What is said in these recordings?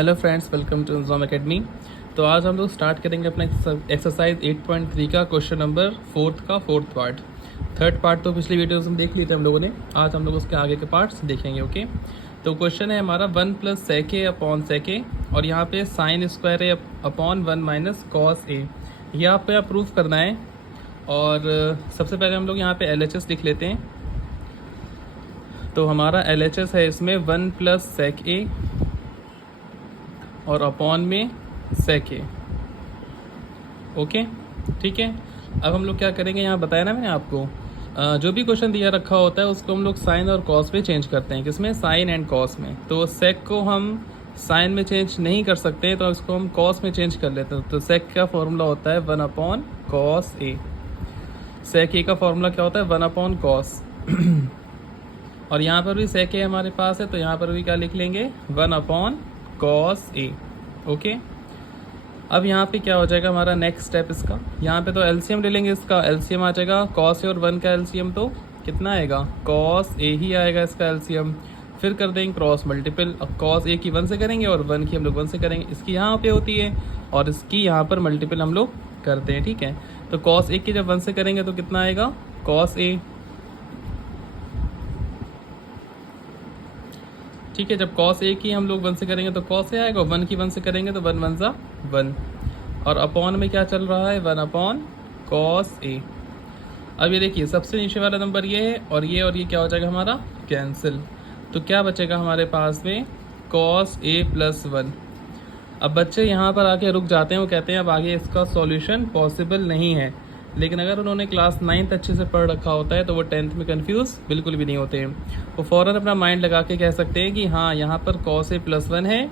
Hello friends, welcome to exam academy. तो आज हम लोग स्टार्ट करेंगे अपना एक्सरसाइज 8.3 का question number 4th part. Third part तो पिछली वीडियोस में देख लिए थे हम लोगों ने। आज हम लोग उसके आगे के पार्ट्स देखेंगे। ओके, तो क्वेश्चन है हमारा 1 + sec a upon sec a और यहाँ पे sine square a upon 1 - cos a। ये आपको यहाँ प्रूफ करना है। और सबसे पहले हम लोग यहाँ पे LHS लिख लेते हैं। तो हमारा LHS है इसमें 1 + sec a और अपॉन में sec a। ओके, ठीक है। अब हम लोग क्या करेंगे, यहाँ बताया ना मैंने आपको, जो भी क्वेश्चन दिया रखा होता है उसको हम लोग साइन और कॉस में चेंज करते हैं। किसमें? साइन एंड कॉस में। तो सेक को हम साइन में चेंज नहीं कर सकते, तो इसको हम कॉस में चेंज कर लेते हैं। तो सेक का फॉर्मूला होता है 1/cos a। सेक ए का फॉर्मूला क्या होता है? 1/cos। और यहाँ पर भी सेक ए हमारे पास है, तो यहाँ पर भी क्या लिख लेंगे? 1/cos a। ओके, अब यहाँ पे क्या हो जाएगा हमारा नेक्स्ट स्टेप इसका? यहाँ पे तो एलसीएम ले लेंगे। इसका एलसीएम आ जाएगा cos a और 1 का एलसीएम तो कितना आएगा? cos a ही आएगा इसका एलसीएम। फिर कर देंगे क्रॉस मल्टीपल। अब cos a की 1 से करेंगे और 1 की हम लोग 1 से करेंगे। इसकी यहाँ पे होती है और इसकी यहाँ पर मल्टीपल हम लोग करते हैं। ठीक है, तो cos a की जब 1 से करेंगे तो कितना आएगा? cos a। ठीक है, जब cos a की हम लोग 1 से करेंगे तो cos a आएगा, 1 की 1 से करेंगे तो 1 × 1 = 1। और अपॉन में क्या चल रहा है? 1/cos a। अब ये देखिए, सबसे नीचे वाला नंबर ये है और ये क्या हो जाएगा हमारा? कैंसिल। तो क्या बचेगा हमारे पास में? cos a + 1। अब बच्चे यहाँ पर आके रुक जाते हैं, वो कहते हैं अब आगे इसका सॉल्यूशन पॉसिबल नहीं है। लेकिन अगर उन्होंने क्लास 9th अच्छे से पढ़ रखा होता है तो वो 10th में कंफ्यूज बिल्कुल भी नहीं होते हैं। वो फ़ौरन अपना माइंड लगा के कह सकते हैं कि हाँ, यहाँ पर cos a + 1 है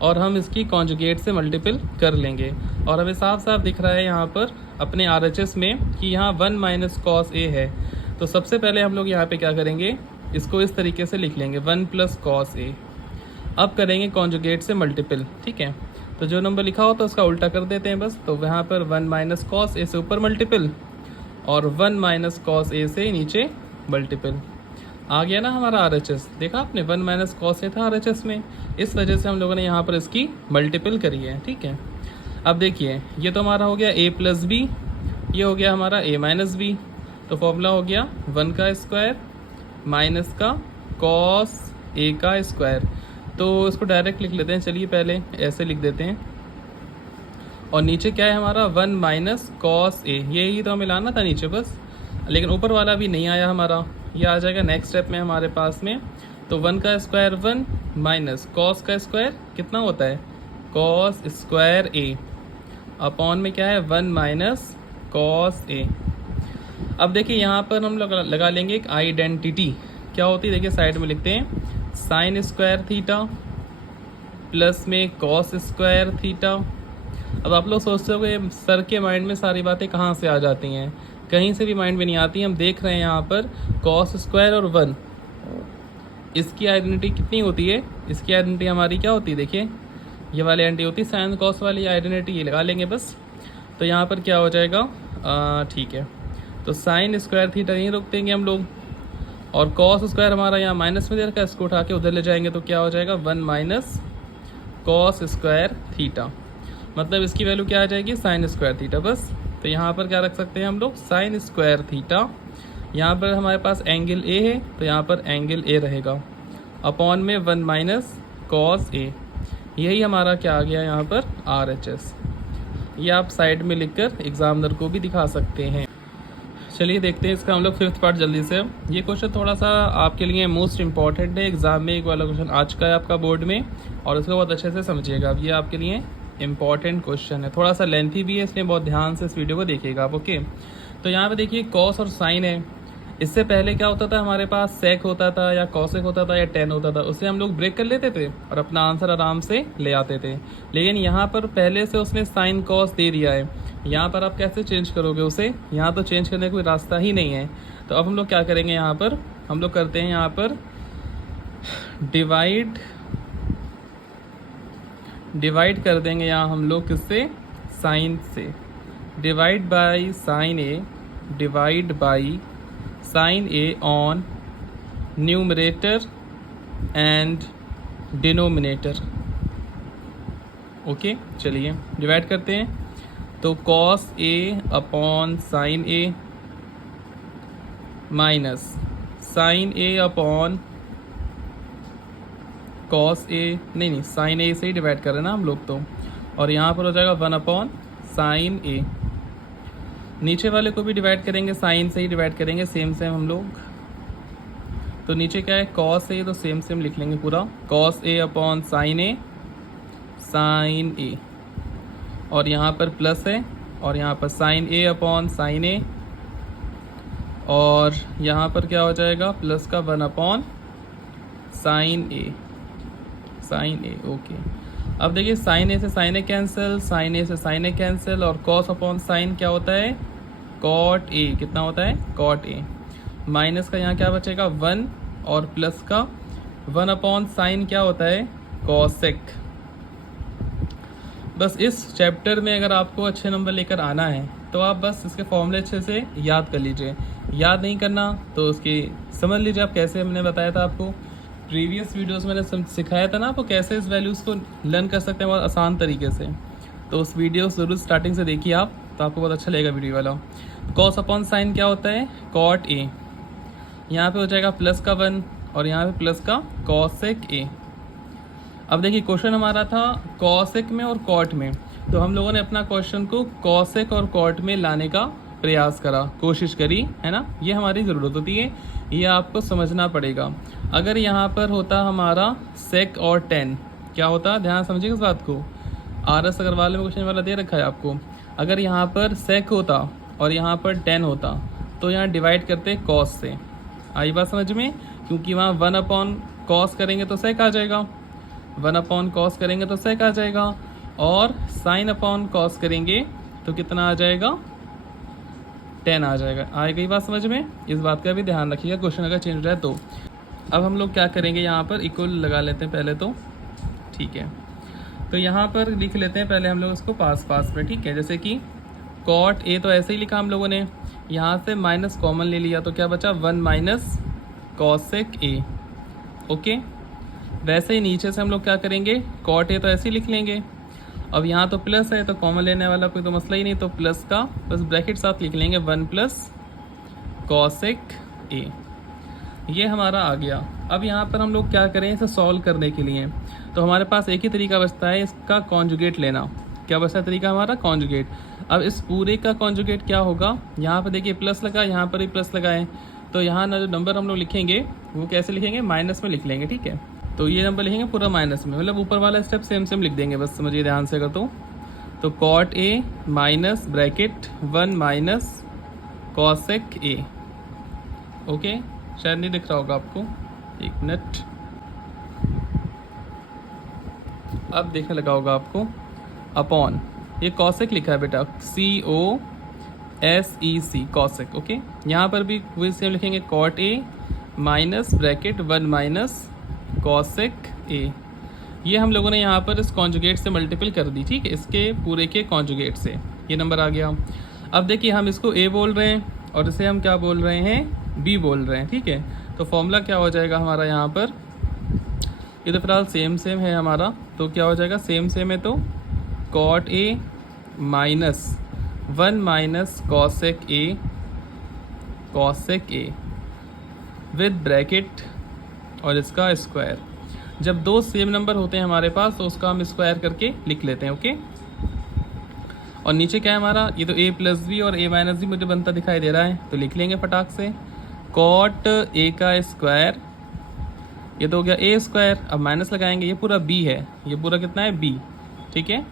और हम इसकी कॉन्जुगेट से मल्टीपल कर लेंगे। और हमें साफ साफ दिख रहा है यहाँ पर अपने RHS में कि यहाँ 1 - cos a है। तो सबसे पहले हम लोग यहाँ पे क्या करेंगे, इसको इस तरीके से लिख लेंगे 1 + cos a। अब करेंगे कॉन्जुगेट से मल्टीपल। ठीक है, तो जो नंबर लिखा होता है उसका उल्टा कर देते हैं बस। तो यहाँ पर 1 - cos a से ऊपर मल्टीपल और 1 - cos a से नीचे मल्टीपल। आ गया ना हमारा RHS? देखा आपने, 1 - cos a था RHS में, इस वजह से हम लोगों ने यहाँ पर इसकी मल्टीपल करी है। ठीक है, अब देखिए, ये तो हमारा हो गया a + b, ये हो गया हमारा a - b। तो फॉर्मूला हो गया 1 का स्क्वायर माइनस का cos a का स्क्वायर। तो इसको डायरेक्ट लिख लेते हैं। चलिए पहले ऐसे लिख देते हैं। और नीचे क्या है हमारा? 1 - cos a। यही तो हमें लाना था नीचे बस, लेकिन ऊपर वाला भी नहीं आया हमारा। ये आ जाएगा नेक्स्ट स्टेप में हमारे पास में। तो 1 का स्क्वायर 1 माइनस cos का स्क्वायर कितना होता है? cos स्क्वायर a अपॉन में क्या है? 1 - cos a। अब देखिए यहाँ पर हम लगा लेंगे एक आइडेंटिटी। क्या होती है? देखिए साइड में लिखते हैं साइन स्क्वायर थीटा प्लस में cos स्क्वायर थीटा। अब आप लोग सोचते हो सर के माइंड में सारी बातें कहाँ से आ जाती हैं? कहीं से भी माइंड में नहीं आती। हम देख रहे हैं यहाँ पर cos स्क्वायर और 1, इसकी आइडेंटिटी कितनी होती है? इसकी आइडेंटिटी हमारी क्या होती है? देखिए, ये वाली आइडेंटिटी होती है साइन कॉस वाली आइडेंटिटी, ये लगा लेंगे बस। तो यहाँ पर क्या हो जाएगा? ठीक है, तो साइन स्क्वायर थीटा यहीं रोक देंगे हम लोग। और cos स्क्वायर हमारा यहाँ माइनस में दे रखा है, इसको उठा के उधर ले जाएंगे तो क्या हो जाएगा? 1 - cos स्क्वायर थीटा। मतलब इसकी वैल्यू क्या आ जाएगी? साइन स्क्वायर थीटा बस। तो यहाँ पर क्या रख सकते हैं हम लोग? Sine square theta. यहाँ पर हमारे पास एंगल ए है तो यहाँ पर एंगल ए रहेगा अपॉन में 1 - cos a। यही हमारा क्या आ गया यहाँ पर? RHS। ये आप साइड में लिखकर एग्जामिनर को भी दिखा सकते हैं। चलिए देखते हैं इसका हम लोग 5th पार्ट जल्दी से। ये क्वेश्चन थोड़ा सा आपके लिए मोस्ट इंपॉर्टेंट है, एग्जाम में एक वाला क्वेश्चन आज का है आपका बोर्ड में, और इसको बहुत अच्छे से समझिएगा। अब ये आपके लिए इंपॉर्टेंट क्वेश्चन है, थोड़ा सा लेंथी भी है, इसलिए बहुत ध्यान से इस वीडियो को देखिएगा आप। ओके, तो यहाँ पे देखिए cos और साइन है। इससे पहले क्या होता था हमारे पास? सेक होता था या कॉसेक होता था या टेन होता था, उससे हम लोग ब्रेक कर लेते थे और अपना आंसर आराम से ले आते थे। लेकिन यहाँ पर पहले से उसने साइन कॉस दे दिया है, यहाँ पर आप कैसे चेंज करोगे उसे? यहाँ तो चेंज करने का कोई रास्ता ही नहीं है। तो अब हम लोग क्या करेंगे? यहाँ पर हम लोग करते हैं यहाँ पर डिवाइड कर देंगे यहाँ हम लोग किससे? साइन से। Divide by sine A divide by sine A on numerator and denominator. Okay, चलिए डिवाइड करते हैं। तो cos A upon sine A minus sign A upon cos A, नहीं साइन ए से ही डिवाइड कर रहे हैं ना हम लोग तो, और यहाँ पर हो जाएगा 1 अपॉन साइन ए। नीचे वाले को भी डिवाइड करेंगे, साइन से ही डिवाइड करेंगे, सेम सेम हम लोग। तो नीचे क्या है, कॉस ए, तो सेम सेम लिख लेंगे पूरा, कॉस ए अपॉन साइन ए, और यहाँ पर प्लस है, और यहाँ पर साइन ए अपॉन साइन ए, और यहाँ पर क्या हो जाएगा, प्लस का 1 अपॉन साइन ए, ओके। अब देखिए साइन ए से साइन ए कैंसिल, साइन ए से साइन ए कैंसिल, और कॉस अपॉन साइन क्या होता है, कॉट ए, कितना होता है, कॉट ए। माइनस का यहाँ क्या बचेगा 1, और प्लस का 1 अपॉन साइन क्या होता है, कॉसेक। बस इस चैप्टर में अगर आपको अच्छे नंबर लेकर आना है तो आप बस इसके फॉर्मूले अच्छे से याद कर लीजिए। याद नहीं करना तो उसकी समझ लीजिए आप, कैसे हमने बताया था आपको प्रीवियस वीडियोस मैंने सिखाया था ना आपको कैसे इस वैल्यूज़ को लर्न कर सकते हैं बहुत आसान तरीके से। तो उस वीडियो ज़रूर स्टार्टिंग से देखिए आप, तो आपको बहुत अच्छा लगेगा वीडियो वाला। कॉस अपॉन साइन क्या होता है, कॉट ए। यहाँ पे हो जाएगा प्लस का 1, और यहाँ पे प्लस का कॉसेक ए। अब देखिए क्वेश्चन हमारा था कॉसेक में और कॉट में, तो हम लोगों ने अपना क्वेश्चन को कॉसेक और कॉट में लाने का प्रयास करा, कोशिश करी, है ना। ये हमारी ज़रूरत होती है, ये आपको समझना पड़ेगा। अगर यहाँ पर होता हमारा सेक और टेन, क्या होता, ध्यान समझिए इस बात को, RS अग्रवाल में क्वेश्चन वाला दे रखा है आपको। अगर यहाँ पर सेक होता और यहाँ पर टेन होता तो यहाँ डिवाइड करते कॉस से। आई बात समझ में, क्योंकि वहाँ 1 अपॉन कॉस करेंगे तो सेक आ जाएगा, 1 अपॉन कॉस करेंगे तो सेक आ जाएगा, और साइन अपॉन कॉस करेंगे तो कितना आ जाएगा, 10 आ जाएगा। आ गई बात समझ में, इस बात का भी ध्यान रखिएगा क्वेश्चन अगर चेंज हो जाए तो। अब हम लोग क्या करेंगे, यहाँ पर इक्वल लगा लेते हैं पहले तो, ठीक है। तो यहाँ पर लिख लेते हैं पहले हम लोग इसको पास में, ठीक है। जैसे कि कॉट ए तो ऐसे ही लिखा हम लोगों ने, यहाँ से माइनस कॉमन ले लिया तो क्या बचा 1 माइनस कॉसेक ए, ओके। वैसे ही नीचे से हम लोग क्या करेंगे, कॉट ए तो ऐसे ही लिख लेंगे। अब यहाँ तो प्लस है तो कॉमन लेने वाला कोई तो मसला ही नहीं, तो प्लस का बस ब्रैकेट साथ लिख लेंगे 1 प्लस कॉसेक ए, ये हमारा आ गया। अब यहाँ पर हम लोग क्या करें इसे सॉल्व करने के लिए, तो हमारे पास एक ही तरीका बचता है इसका कॉन्जुगेट लेना। क्या बचता है तरीका हमारा, कॉन्जुगेट। अब इस पूरे का कॉन्जुगेट क्या होगा, यहाँ पर देखिए प्लस लगा, यहाँ पर भी प्लस लगाए, तो यहाँ ना जो नंबर हम लोग लिखेंगे वो कैसे लिखेंगे, माइनस में लिख लेंगे, ठीक है। तो ये नंबर लिखेंगे पूरा माइनस में, मतलब ऊपर वाला स्टेप सेम सेम लिख देंगे, बस समझिए ध्यान से अगर तो cot A minus bracket 1 minus cosec A, okay. शायद नहीं दिख रहा होगा आपको, एक मिनट, अब देखने लगा होगा आपको, अपॉन ये कॉसेक लिखा है बेटा, COSEC कॉसेक, ओके। यहाँ पर भी वही सेम लिखेंगे, cot A minus bracket 1 minus cosec A. ये हम लोगों ने यहाँ पर इस कॉन्जुगेट से मल्टीपल कर दी, ठीक है, इसके पूरे के कॉन्जुगेट से ये नंबर आ गया। अब देखिए हम इसको ए बोल रहे हैं और इसे हम क्या बोल रहे हैं, बी बोल रहे हैं, ठीक है। तो फॉर्मूला क्या हो जाएगा हमारा यहाँ पर, ये तो फिलहाल सेम सेम है हमारा, तो क्या हो जाएगा, सेम सेम है तो cot A minus 1 minus cosec A with bracket और इसका स्क्वायर। जब दो सेम नंबर होते हैं हमारे पास तो उसका हम स्क्वायर करके लिख लेते हैं, ओके। और नीचे क्या है हमारा, ये तो a प्लस बी और a माइनस बी मुझे बनता दिखाई दे रहा है, तो लिख लेंगे फटाक से, कॉट a का स्क्वायर, ये तो हो गया a स्क्वायर। अब माइनस लगाएंगे, ये पूरा b है, ये पूरा कितना है b, ठीक है।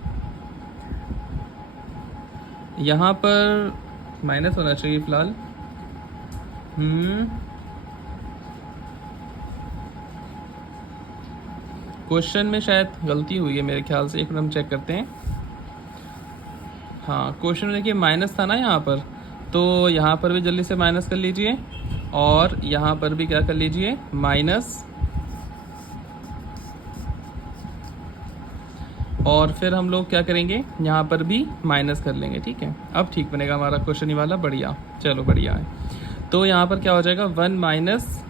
यहाँ पर माइनस होना चाहिए फिलहाल, क्वेश्चन में शायद गलती हुई है मेरे ख्याल से, एक मिनट हम चेक करते हैं। हाँ क्वेश्चन में देखिए माइनस था ना यहाँ पर, तो यहाँ पर भी जल्दी से माइनस कर लीजिए और यहाँ पर भी क्या कर लीजिए, माइनस, और फिर हम लोग क्या करेंगे, यहाँ पर भी माइनस कर लेंगे, ठीक है। अब ठीक बनेगा हमारा क्वेश्चन ही वाला, बढ़िया, चलो बढ़िया है। तो यहाँ पर क्या हो जाएगा, 1 माइनस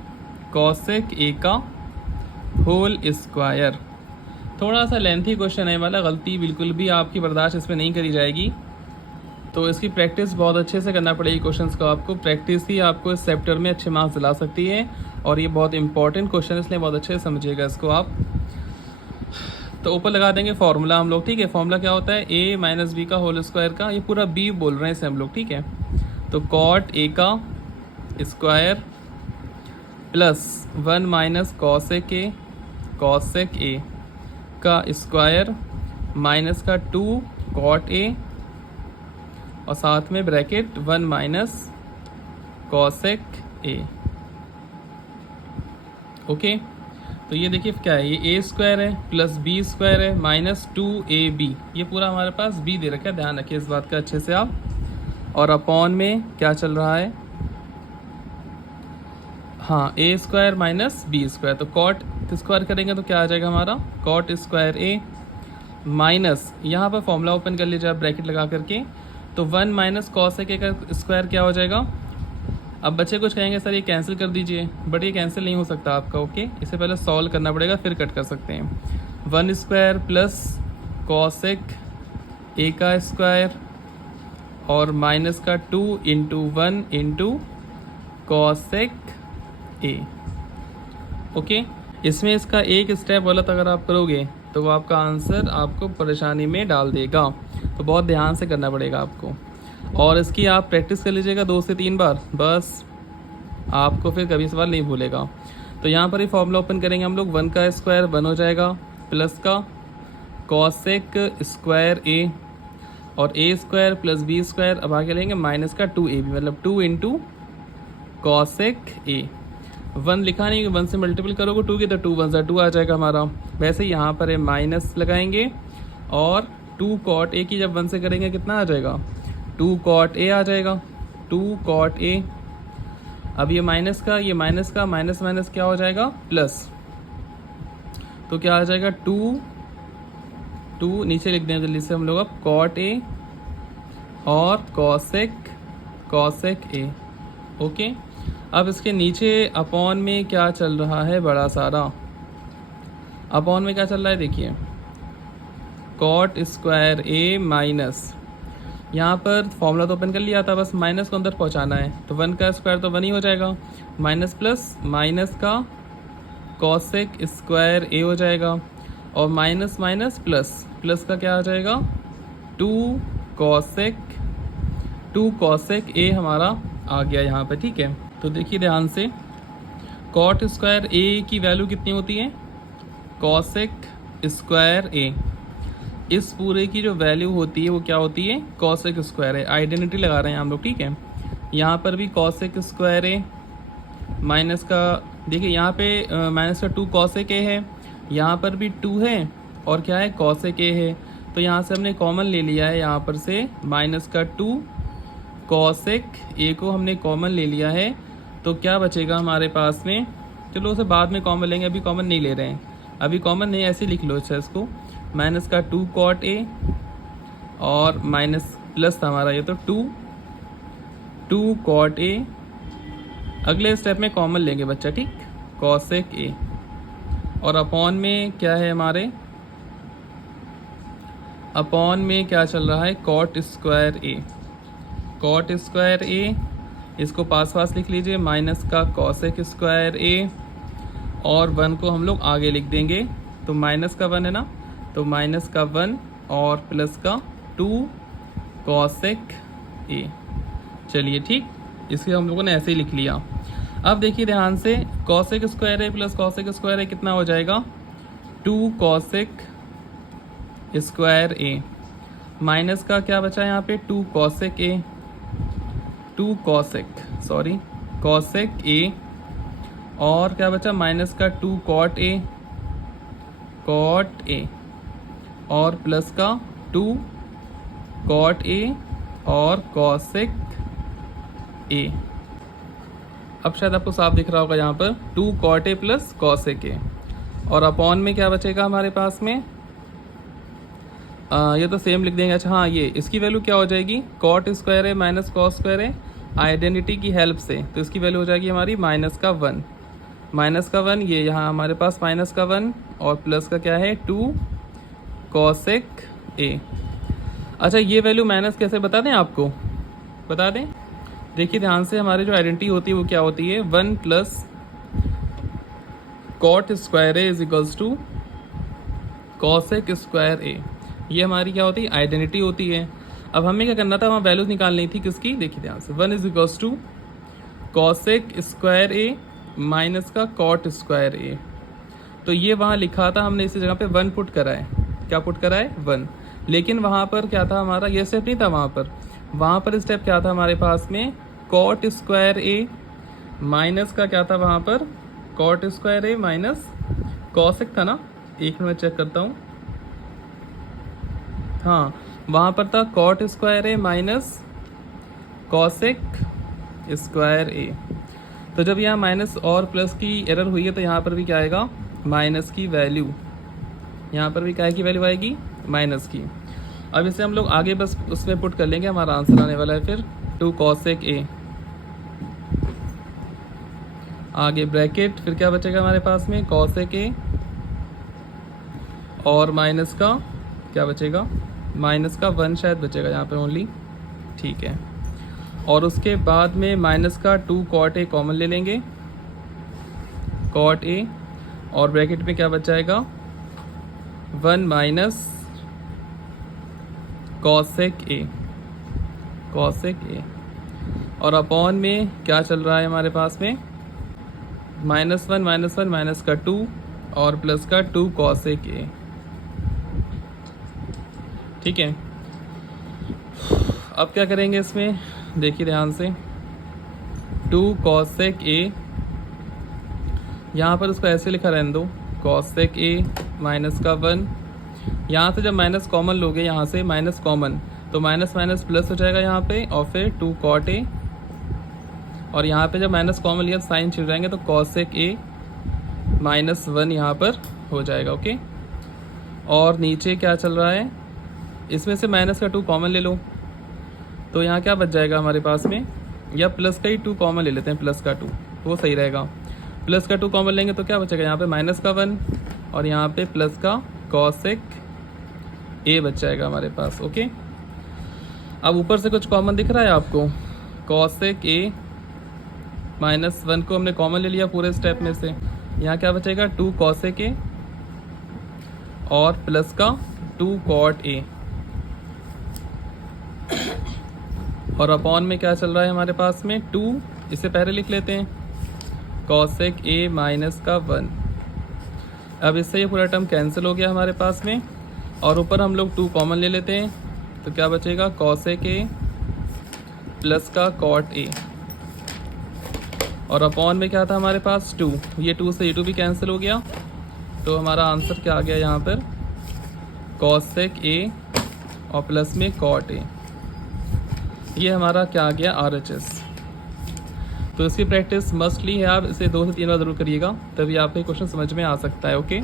कॉसेक ए का होल स्क्वायर थोड़ा सा लेंथी क्वेश्चन है वाला, गलती बिल्कुल भी आपकी बर्दाश्त इसमें नहीं करी जाएगी, तो इसकी प्रैक्टिस बहुत अच्छे से करना पड़ेगी। क्वेश्चंस को आपको प्रैक्टिस ही आपको इस चैप्टर में अच्छे मार्क्स दिला सकती है, और ये बहुत इंपॉर्टेंट क्वेश्चन है, इसलिए बहुत अच्छे से समझिएगा इसको आप। तो ऊपर लगा देंगे फॉर्मूला हम लोग, ठीक है। फॉर्मूला क्या होता है, a माइनस बी का होल स्क्वायर का, ये पूरा b बोल रहे हैं इसे हम लोग, ठीक है। तो कॉट a का square plus 1 minus cosec a का स्क्वायर माइनस का 2 कॉट a, और साथ में bracket 1 minus cosec a। Okay, तो ये देखिए क्या है, ये a स्क्वायर है प्लस b स्क्वायर है माइनस 2ab, ये पूरा हमारे पास b दे रखा है, ध्यान रखिए इस बात का अच्छे से आप। और अपॉन में क्या चल रहा है, हाँ a square minus b square, तो कॉट स्क्वायर करेंगे तो क्या आ जाएगा हमारा, कॉट स्क्वायर a माइनस, यहाँ पर फॉर्मूला ओपन कर लीजिए आप ब्रैकेट लगा करके, तो 1 माइनस कॉसेक a का स्क्वायर क्या हो जाएगा। अब बच्चे कुछ कहेंगे सर ये कैंसिल कर दीजिए, बट ये कैंसिल नहीं हो सकता आपका, ओके। इसे पहले सॉल्व करना पड़ेगा फिर कट कर सकते हैं। 1 स्क्वायर प्लस कॉसेक a का स्क्वायर और माइनस का 2 into 1 into cosec a, okay. इसमें इसका एक स्टेप गलत अगर आप करोगे तो वो आपका आंसर आपको परेशानी में डाल देगा, तो बहुत ध्यान से करना पड़ेगा आपको। और इसकी आप प्रैक्टिस कर लीजिएगा 2 से 3 बार, बस आपको फिर कभी सवाल नहीं भूलेगा। तो यहाँ पर ही फॉर्मूला ओपन करेंगे हम लोग, 1 का स्क्वायर 1 हो जाएगा प्लस का कॉसेक स्क्वायर a, और a square plus b square, अब आगे लेंगे माइनस का 2ab, मतलब 2 इंटू कॉसेक a। 1 लिखा नहीं, 1 से मल्टीपल करोगे 2 की, तो 2 1 2 आ जाएगा हमारा। वैसे यहाँ पर है माइनस लगाएंगे, और 2 कॉट a की जब 1 से करेंगे कितना आ जाएगा, 2 कॉट a आ जाएगा, 2 कॉट a। अब ये माइनस का, ये माइनस का माइनस माइनस क्या हो जाएगा, प्लस, तो क्या आ जाएगा 2 नीचे लिख दें जल्दी से हम लोग अब, कॉट a और कॉसेक a, ओके। अब इसके नीचे अपॉन में क्या चल रहा है, बड़ा सारा अपॉन में क्या चल रहा है, देखिए कॉट स्क्वायर a माइनस, यहाँ पर फॉर्मूला तो ओपन कर लिया था, बस माइनस को अंदर पहुँचाना है, तो 1 का स्क्वायर तो 1 ही हो जाएगा, माइनस प्लस माइनस का कॉसेक स्क्वायर a हो जाएगा, और माइनस माइनस प्लस, प्लस का क्या आ जाएगा, 2 कॉसेक a हमारा आ गया यहाँ पे, ठीक है। तो देखिए ध्यान से, कॉट स्क्वायर a की वैल्यू कितनी होती है, कॉसेक स्क्वायर a, इस पूरे की जो वैल्यू होती है वो क्या होती है, कॉसेक स्क्वायर है। आइडेंटिटी लगा रहे हैं हम लोग, ठीक है। यहाँ पर भी कॉसेक स्क्वायर है माइनस का, देखिए यहाँ पे माइनस का 2 कॉसेक a है, यहाँ पर भी 2 है, और क्या है, कॉसेक a है, तो यहाँ से हमने कॉमन ले लिया है, यहाँ पर से माइनस का 2 कॉसेक a को हमने कॉमन ले लिया है, तो क्या बचेगा हमारे पास में, चलो उसे बाद में कॉमन लेंगे, अभी कॉमन नहीं ले रहे हैं, अभी कॉमन नहीं, ऐसे लिख लो अच्छा इसको, माइनस का 2 कॉट a और माइनस प्लस था हमारा ये, तो 2 कॉट a, अगले स्टेप में कॉमन लेंगे बच्चा, ठीक, कॉसेक a, और अपॉन में क्या है हमारे, अपॉन में क्या चल रहा है, कॉट स्क्वायर a, इसको पास लिख लीजिए, माइनस का कॉसेक स्क्वायर a, और 1 को हम लोग आगे लिख देंगे, तो माइनस का 1 है ना, तो माइनस का 1 और प्लस का 2 कॉसेक a। चलिए ठीक, इसे हम लोगों ने ऐसे ही लिख लिया। अब देखिए ध्यान से, cosec square a plus cosec square a कितना हो जाएगा, 2 कॉसेक स्क्वायर a, माइनस का क्या बचा यहाँ पे, 2 कॉसेक a, और क्या बचा, माइनस का 2 कॉट a, और प्लस का 2 कॉट a और कॉसेक a। अब शायद आपको साफ दिख रहा होगा यहाँ पर, 2 cot a plus cosec a, और अपॉन में क्या बचेगा हमारे पास में, ये तो सेम लिख देंगे। अच्छा हाँ, ये इसकी वैल्यू क्या हो जाएगी, कॉट स्क्वायर है माइनस कॉस स्क्वायर है, आइडेंटिटी की हेल्प से, तो इसकी वैल्यू हो जाएगी हमारी माइनस का 1, ये यहाँ हमारे पास माइनस का 1 और प्लस का क्या है 2 कॉसेक ए। अच्छा ये वैल्यू माइनस कैसे बता दें आपको, बता दें। देखिए ध्यान से, हमारी जो आइडेंटिटी होती है वो क्या होती है, 1 plus cot square A is equals to cosec square A. ये हमारी क्या होती है, आइडेंटिटी होती है। अब हमें क्या करना था, वहाँ वैल्यूज निकालनी थी किसकी, देखिए ध्यान से, 1 is equals to cosec square A minus का कॉट स्क्वायर ए। तो ये वहाँ लिखा था, हमने इसी जगह पे 1 पुट करा है। क्या पुट करा है, 1। लेकिन वहाँ पर क्या था हमारा, ये स्टेप नहीं था वहाँ पर स्टेप क्या था हमारे पास में, कॉट स्क्वायर ए माइनस का क्या था वहाँ पर, cot square A minus cosec था ना। एक मिनट में चेक करता हूँ, हाँ वहाँ पर था cot square A minus cosec square A. तो जब यहाँ माइनस और प्लस की एरर हुई है तो यहाँ पर भी क्या आएगा, माइनस की वैल्यू, यहाँ पर भी क्या की वैल्यू आएगी, माइनस की। अब इसे हम लोग आगे बस उसमें पुट कर लेंगे, हमारा आंसर आने वाला है फिर 2 कॉसेक ए, आगे ब्रैकेट, फिर क्या बचेगा हमारे पास में, कॉसेक ए और माइनस का क्या बचेगा, माइनस का 1 शायद बचेगा यहाँ पे ओनली, ठीक है। और उसके बाद में माइनस का 2 कॉट ए कॉमन ले लेंगे, कॉट ए, और ब्रैकेट में क्या बच जाएगा, 1 माइनस कॉसेक ए, कॉसेक ए, और अपॉन में क्या चल रहा है हमारे पास में, -1 माइनस का 2 और प्लस का 2 कॉसेक ए, ठीक है। अब क्या करेंगे इसमें, देखिए ध्यान से, 2 कॉसेक ए, यहाँ पर उसको ऐसे लिखा रहने दो, कॉसेक ए माइनस का 1, यहाँ से जब माइनस कॉमन लोगे, यहाँ से माइनस कॉमन, तो माइनस माइनस प्लस हो जाएगा यहाँ पे, और फिर 2 कॉट ए, और यहाँ पे जब माइनस कॉमन लिया साइन छिड़ जाएंगे, तो कॉसेक ए -1 यहाँ पर हो जाएगा, ओके। और नीचे क्या चल रहा है, इसमें से माइनस का 2 कॉमन ले लो, तो यहाँ क्या बच जाएगा हमारे पास में, या प्लस का ही 2 कॉमन ले लेते हैं, प्लस का 2 वो सही रहेगा। प्लस का 2 कॉमन लेंगे तो क्या बचेगा, यहाँ पे माइनस का 1 और यहाँ पे प्लस का कॉसेक ए बच जाएगा हमारे पास, ओके। अब ऊपर से कुछ कॉमन दिख रहा है आपको, कॉसेक ए -1 को हमने कॉमन ले लिया पूरे स्टेप में से, यहाँ क्या बचेगा, 2 कॉसेक ए और प्लस का 2 कॉट ए, और अपॉन में क्या चल रहा है हमारे पास में, 2, इसे पहले लिख लेते हैं, कॉसेक ए माइनस का 1। अब इससे ये पूरा टर्म कैंसिल हो गया हमारे पास में, और ऊपर हम लोग 2 कॉमन ले लेते हैं, तो क्या बचेगा, कॉसेक ए प्लस का कॉट ए, और अपॉन में क्या था हमारे पास 2, ये 2 से ये 2 भी कैंसिल हो गया, तो हमारा आंसर क्या आ गया यहाँ पर, कॉसेक ए और प्लस में कॉट ए। ये हमारा क्या आ गया, RHS। तो इसकी प्रैक्टिस मस्टली है, आप इसे 2 से 3 बार ज़रूर करिएगा, तभी आपको क्वेश्चन समझ में आ सकता है, ओके।